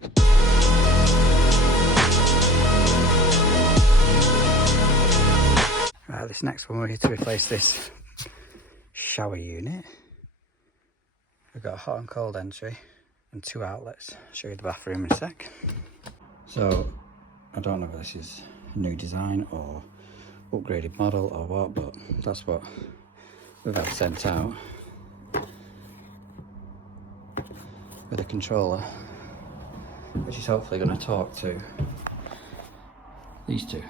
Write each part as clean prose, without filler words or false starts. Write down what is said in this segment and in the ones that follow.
Right, this next one we're here to replace this shower unit. We've got a hot and cold entry and 2 outlets. I'll show you the bathroom in a sec. So I don't know if this is a new design or upgraded model or what, but that's what we've had sent out with a controller, which is hopefully going to talk to these two.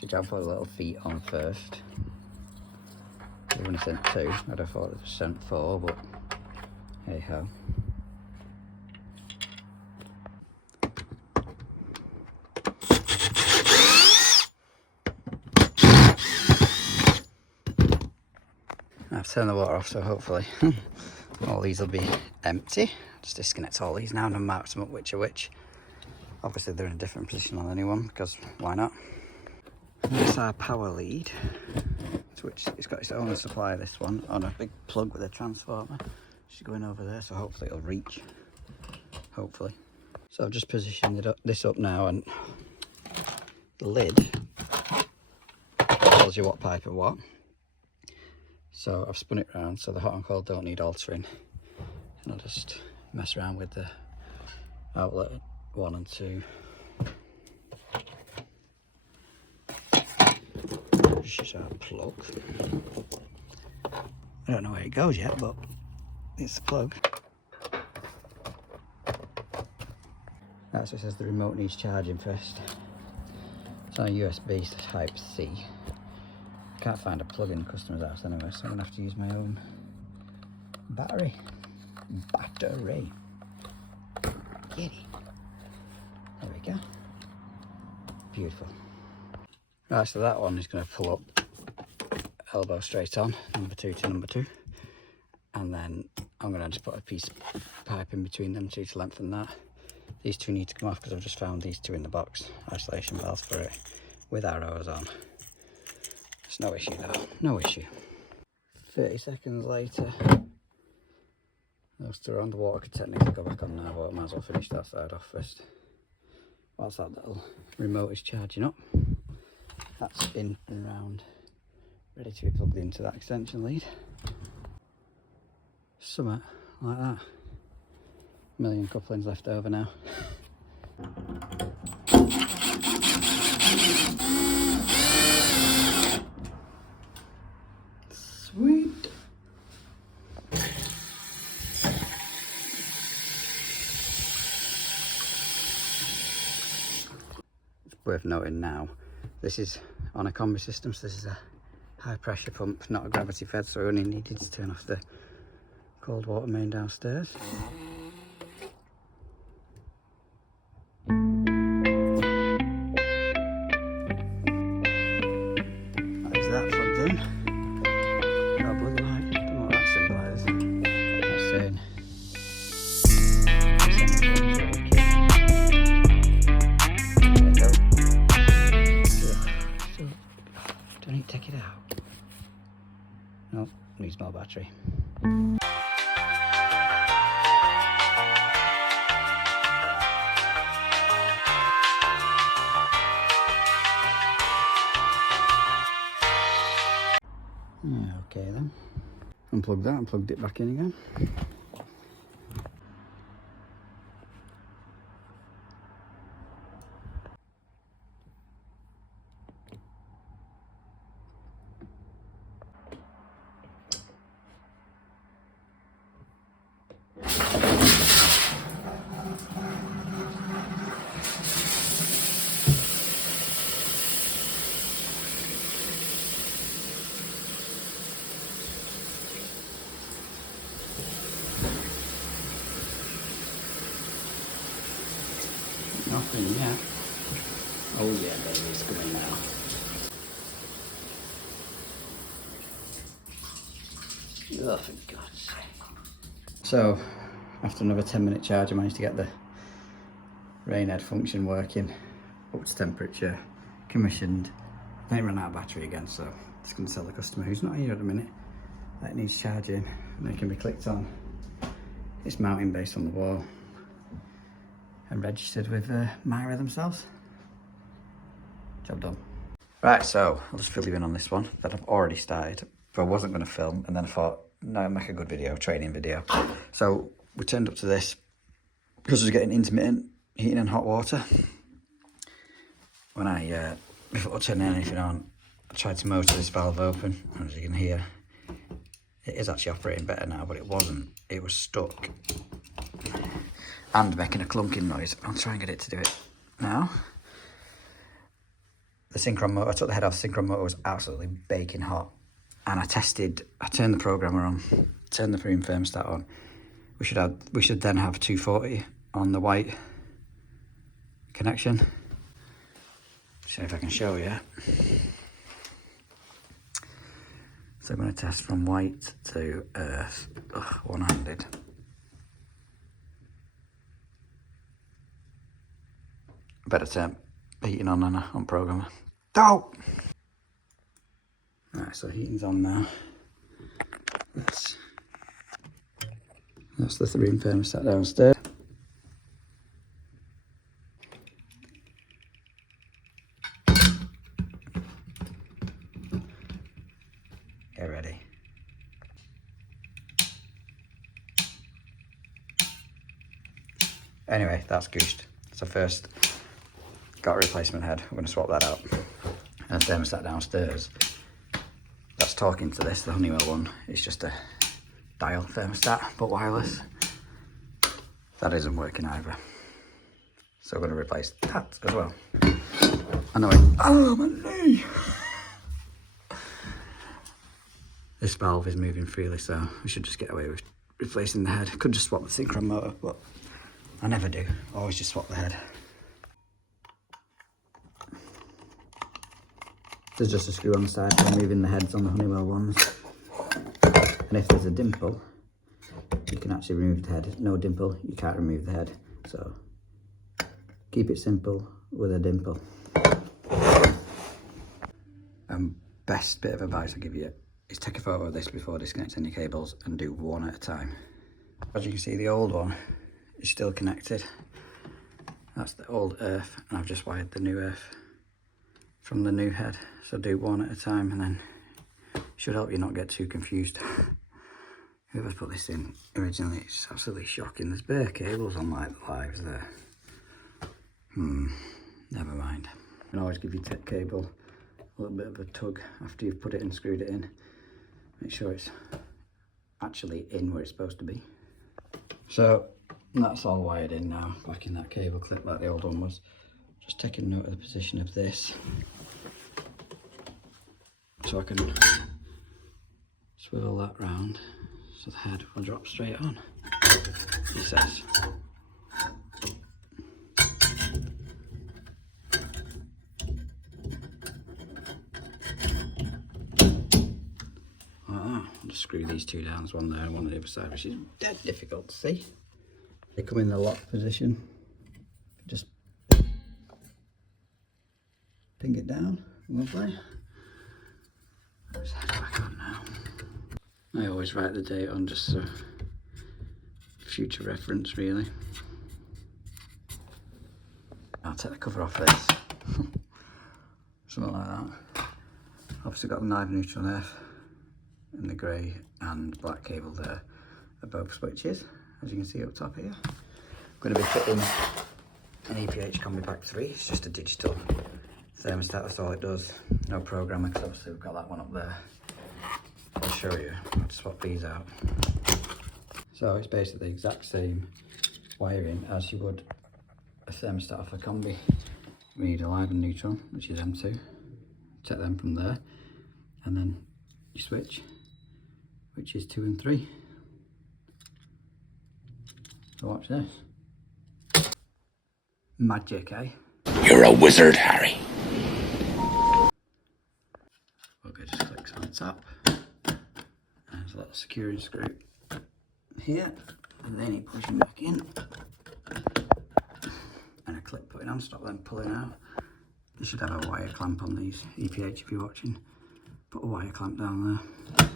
Should I put the little feet on first? They only sent 2. I'd have thought it was sent 4, but hey ho. I've turned the water off, so hopefully all these will be empty. Just disconnect all these now and mark them up which are which. Obviously they're in a different position on anyone, because why not? That's our power lead, to which it's got its own supply, this one, on a big plug with a transformer. She's going over there, so hopefully it'll reach. Hopefully. So I've just positioned this up now, and the lid tells you what pipe are what. So I've spun it round so the hot and cold don't need altering. And I'll just mess around with the outlet 1 and 2. This is our plug. I don't know where it goes yet, but it's the plug. That's what says the remote needs charging first. It's on a USB type C. I can't find a plug in the customer's house anyway, so I'm gonna have to use my own battery. Get it. There we go. Beautiful. Right, so that one is going to pull up elbow straight on, number 2 to number 2. And then I'm going to just put a piece of pipe in between them 2 to lengthen that. These 2 need to come off because I've just found these 2 in the box. Isolation valves for it with arrows on. It's no issue though, no issue. 30 seconds later, those 2 are on. The water could technically go back on now, but I might as well finish that side off first. Whilst that little remote is charging up. That's in and round, ready to be plugged into that extension lead. Something like that. A million couplings left over now. Sweet. It's worth noting now, this is on a combi system, so this is a high pressure pump, not a gravity fed, so we only needed to turn off the cold water main downstairs. That is that plugged in. No bloody light, don't know what that symbolizes. That's saying. Do I need to take it out? No, needs more battery. Okay then. Unplugged that and plugged it back in again. Nothing yet. Oh yeah, baby, it's coming now. Oh, for God's sake. So, after another 10-minute charge, I managed to get the rain head function working, up to temperature, commissioned. Then it ran out of battery again, so just going to tell the customer who's not here at the minute that it needs charging, and it can be clicked on. It's mounting based on the wall. and registered with Mira themselves. Job done. Right, so I'll just fill you in on this one that I've already started, but I wasn't going to film, and then I thought, no, I'll make a good video, training video. So we turned up to this because I was getting intermittent heating and hot water. When I, before turning anything on, I tried to motor this valve open, and as you can hear, it is actually operating better now, but it wasn't. It was stuck and making a clunking noise. I'll try and get it to do it now. The synchron motor, I took the head off, the synchron motor was absolutely baking hot. And I turned the programmer on, turned the room thermostat on. We should then have 240 on the white connection. See if I can show you. So I'm going to test from white to earth, one-handed. Better turn heating on programmer. Oh! Right, so heating's on now. That's the room thermostat downstairs. Get ready. Anyway, that's goosed. So first, got a replacement head. I'm going to swap that out. And the thermostat downstairs, that's talking to this, the Honeywell one. It's just a dial thermostat, but wireless. That isn't working either. So I'm going to replace that as well. I know it. Oh, my knee! This valve is moving freely, so we should just get away with replacing the head. Could just swap the synchron motor, but I never do. I always just swap the head. There's just a screw on the side for removing the heads on the Honeywell ones. And if there's a dimple, you can actually remove the head. No dimple, you can't remove the head. So keep it simple with a dimple. Best bit of advice I'll give you is take a photo of this before disconnecting your cables and do one at a time. As you can see, the old one is still connected. That's the old earth, and I've just wired the new earth from the new head. So do one at a time, and then it should help you not get too confused. Whoever's put this in originally, it's absolutely shocking. There's bare cables on like the lives there. Never mind. You can always give your tech cable a little bit of a tug after you've put it and screwed it in. Make sure it's actually in where it's supposed to be. So that's all wired in now, back in that cable clip like the old one was. Just taking note of the position of this, so I can swivel that round so the head will drop straight on, he says. I'll just screw these two down, there's one there and one on the other side, which is dead difficult to see. They come in the lock position, just ping it down, lovely. Let's head back on now. I always write the date on just for future reference, really. I'll take the cover off this. Something like that. Obviously got the knife neutral there, and the grey and black cable there are both switches, as you can see up top here. I'm going to be fitting an EPH Combi Pack 3, it's just a digital thermostat, that's all it does. No programmer, because obviously we've got that one up there. I'll show you, I'll swap these out. So it's basically the exact same wiring as you would a thermostat off a combi. We need a live and neutral, which is M2. Take them from there, and then you switch, which is 2 and 3. So watch this. Magic, eh? You're a wizard, Harry. Okay, just clicks on the top. There's a little securing screw here, and then you push them back in. And a clip putting on, stop them pulling out. You should have a wire clamp on these EPH if you're watching. Put a wire clamp down there.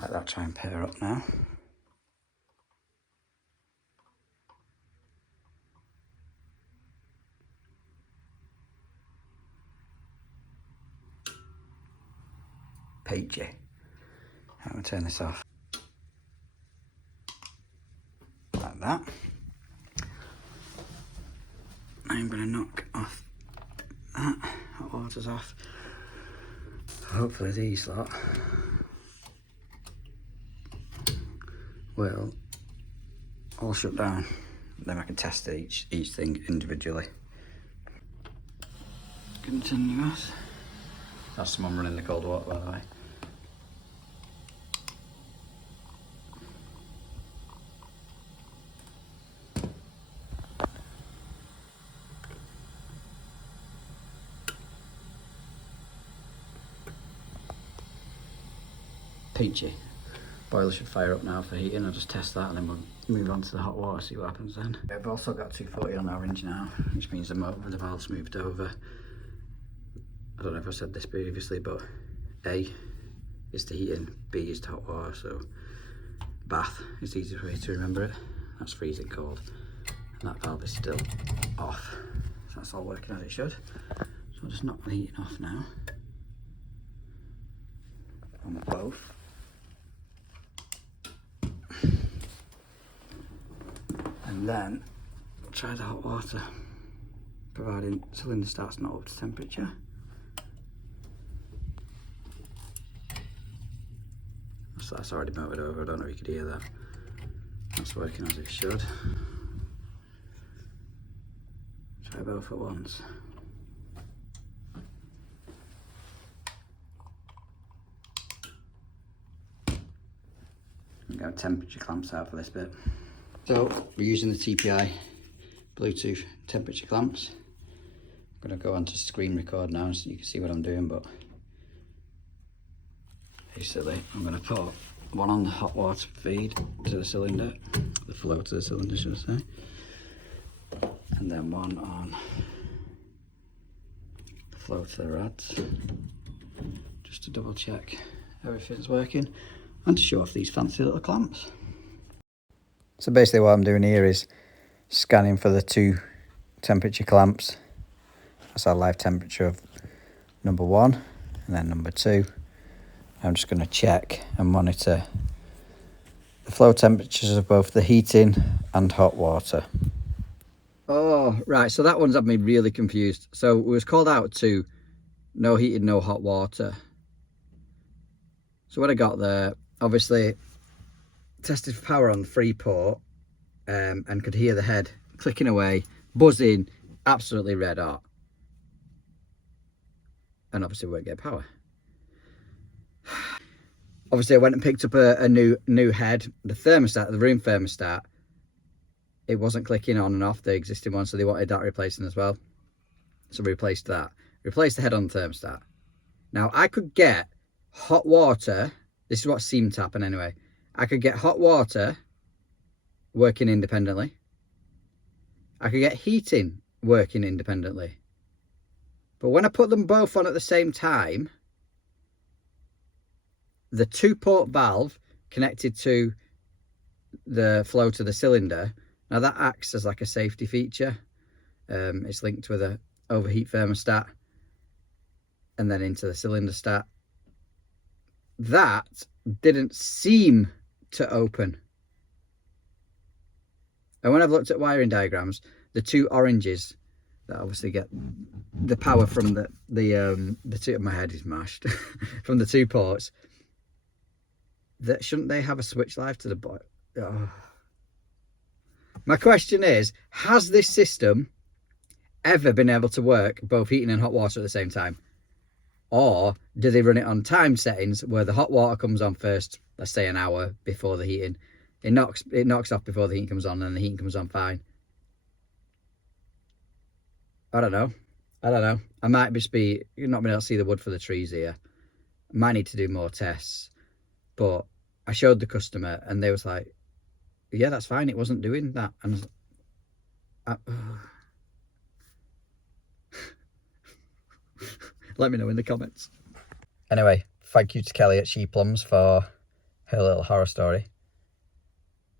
Let that try and pair up now. peachy. I'm going to turn this off. Like that. I'm going to knock off that. Hot water's off. Hopefully these lot will all shut down. Then I can test each thing individually. Continuous. That's someone running the cold water, by the way. Peachy. Boiler should fire up now for heating. I'll just test that and then we'll move on to the hot water, see what happens then. I've also got 240 on orange now, which means the motor and the valve's moved over. I don't know if I said this previously, but A is to heating, B is to hot water, so bath is the easiest way to remember it. That's freezing cold. And that valve is still off. So that's all working as it should. So I'll just knock the heating off now. On both. And then try the hot water, providing cylinder starts not up to temperature. So that's already motored over, I don't know if you could hear that. That's working as it should. Try both at once. We've got temperature clamps out for this bit. So we're using the TPI Bluetooth temperature clamps. I'm going to go on to screen record now so you can see what I'm doing, but basically I'm going to put one on the hot water feed to the cylinder, the flow to the cylinder should I say, and then one on the flow to the rods, just to double check everything's working and to show off these fancy little clamps. So basically what I'm doing here is scanning for the 2 temperature clamps. That's our live temperature of number 1 and then number 2. I'm just going to check and monitor the flow temperatures of both the heating and hot water. Oh, right, so that one's had me really confused. So it was called out to no heating, no hot water. So when I got there, obviously tested for power on the 3 port and could hear the head clicking away, buzzing, absolutely red hot. And obviously we won't get power. Obviously I went and picked up a new head. The thermostat, the room thermostat, it wasn't clicking on and off the existing one, so they wanted that replacing as well. So we replaced that. Replaced the head on the thermostat. Now I could get hot water, this is what seemed to happen anyway. I could get hot water working independently. I could get heating working independently. But when I put them both on at the same time, the 2-port valve connected to the flow to the cylinder, now that acts as like a safety feature. It's linked with a overheat thermostat and then into the cylinder stat. That didn't seem to open. And when I've looked at wiring diagrams, the 2 oranges that obviously get the power from the two, my head is mashed, from the 2 ports, that shouldn't they have a switch live to the bottom? Oh. My question is, has this system ever been able to work both heating and hot water at the same time? Or do they run it on time settings where the hot water comes on first, let's say an hour before the heating? It knocks off before the heating comes on, and the heating comes on fine. I don't know. I might just be not being able to see the wood for the trees here. I might need to do more tests. But I showed the customer and they was like, yeah, that's fine. It wasn't doing that. And I was like, let me know in the comments. Anyway, thank you to Kelly at Plumbs for her little horror story.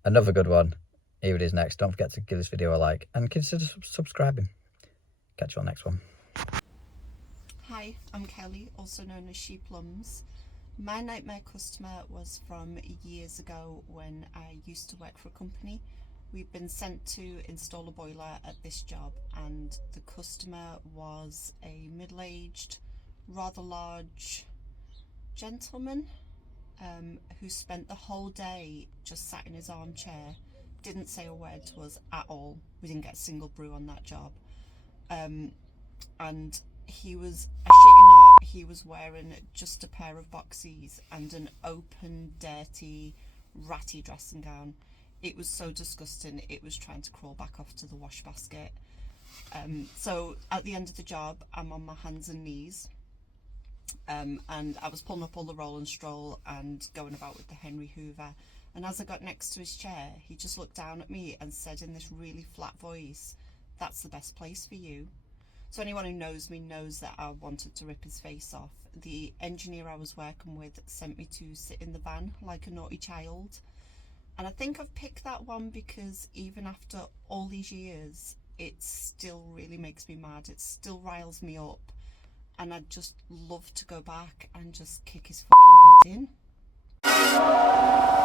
Another good one. Here it is next. Don't forget to give this video a like and consider subscribing. Catch you on the next one. Hi, I'm Kelly, also known as Plumbs. My nightmare customer was from years ago when I used to work for a company. We'd been sent to install a boiler at this job, and the customer was a middle-aged, rather large gentleman who spent the whole day just sat in his armchair, didn't say a word to us at all. We didn't get a single brew on that job. And he was, I shit you not, he was wearing just a pair of boxies and an open, dirty, ratty dressing gown. It was so disgusting, it was trying to crawl back off to the wash basket. So at the end of the job, I'm on my hands and knees, and I was pulling up all the roll and stroll and going about with the Henry Hoover. And as I got next to his chair, he just looked down at me and said in this really flat voice, "That's the best place for you." So anyone who knows me knows that I wanted to rip his face off. The engineer I was working with sent me to sit in the van like a naughty child. And I think I've picked that one because even after all these years, it still really makes me mad. It still riles me up. And I'd just love to go back and just kick his fucking head in.